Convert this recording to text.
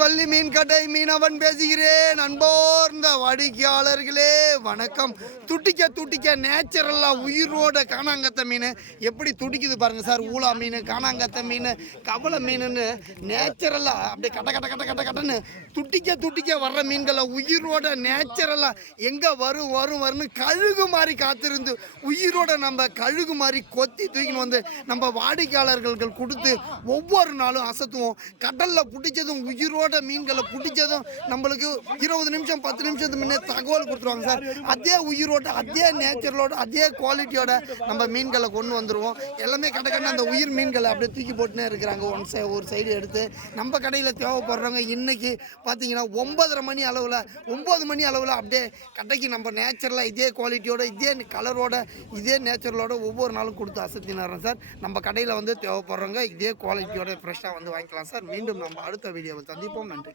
வள்ளி மீன் கடை மீனவன் பேசுகிறேன். அன்போர்ந்த வாடிக்கையாளர்களே வணக்கம். துட்டிக்க துட்டிக்க நேச்சுரலாக உயிரோட காணாங்கத்த மீன். எப்படி துடிக்குது பாருங்க சார் ஊளா மீன் காணாங்கத்த மீன் கவலை மீனுன்னு நேச்சுரலாக அப்படியே கட்ட கட்ட கட்ட கட்ட கட்டன்னு துட்டிக்க துட்டிக்க வர்ற மீன்களை உயிரோட நேச்சுரலாக எங்கே வரும் வரும் வரும்னு கழுகு மாதிரி காத்திருந்து உயிரோட நம்ம கழுகு மாதிரி கொத்தி தூக்கின்னு வந்து நம்ம வாடிக்கையாளர்கள் கொடுத்து ஒவ்வொரு நாளும் அசத்துவோம். கடலில் பிடிச்சதும் உயிரோட மீன்களை பிடிச்சதும் நம்மளுக்கு இருபது நிமிஷம் பத்து நிமிஷத்துக்கு முன்னே தகவல் கொடுத்துருவாங்க சார். அதே உயிரோட அதே நேச்சுரலோட அதே குவாலிட்டியோட நம்ம மீன்களை கொண்டு வந்துடுவோம் எல்லாமே கடை அந்த உயிர் மீன்களை அப்படியே தூக்கி போட்டுனே இருக்கிறாங்க. ஒன் சை ஒரு சைடு எடுத்து நம்ம கடையில் தேவைப்படுறவங்க இன்றைக்கி பார்த்தீங்கன்னா ஒன்பதரை மணி அளவில் ஒம்பது மணி அளவில் அப்படியே கடைக்கு நம்ம நேச்சுரலாக இதே குவாலிட்டியோட இதே கலரோட இதே நேச்சுரலோட ஒவ்வொரு நாளும் கொடுத்து அசத்தினாரோம் சார். நம்ம கடையில் வந்து தேவைப்படுறவங்க இதே குவாலிட்டியோட ஃப்ரெஷ்ஷாக வந்து வாங்கிக்கலாம் சார். மீண்டும் நம்ம அடுத்த வீடியோவை சந்திப்போம். நன்றி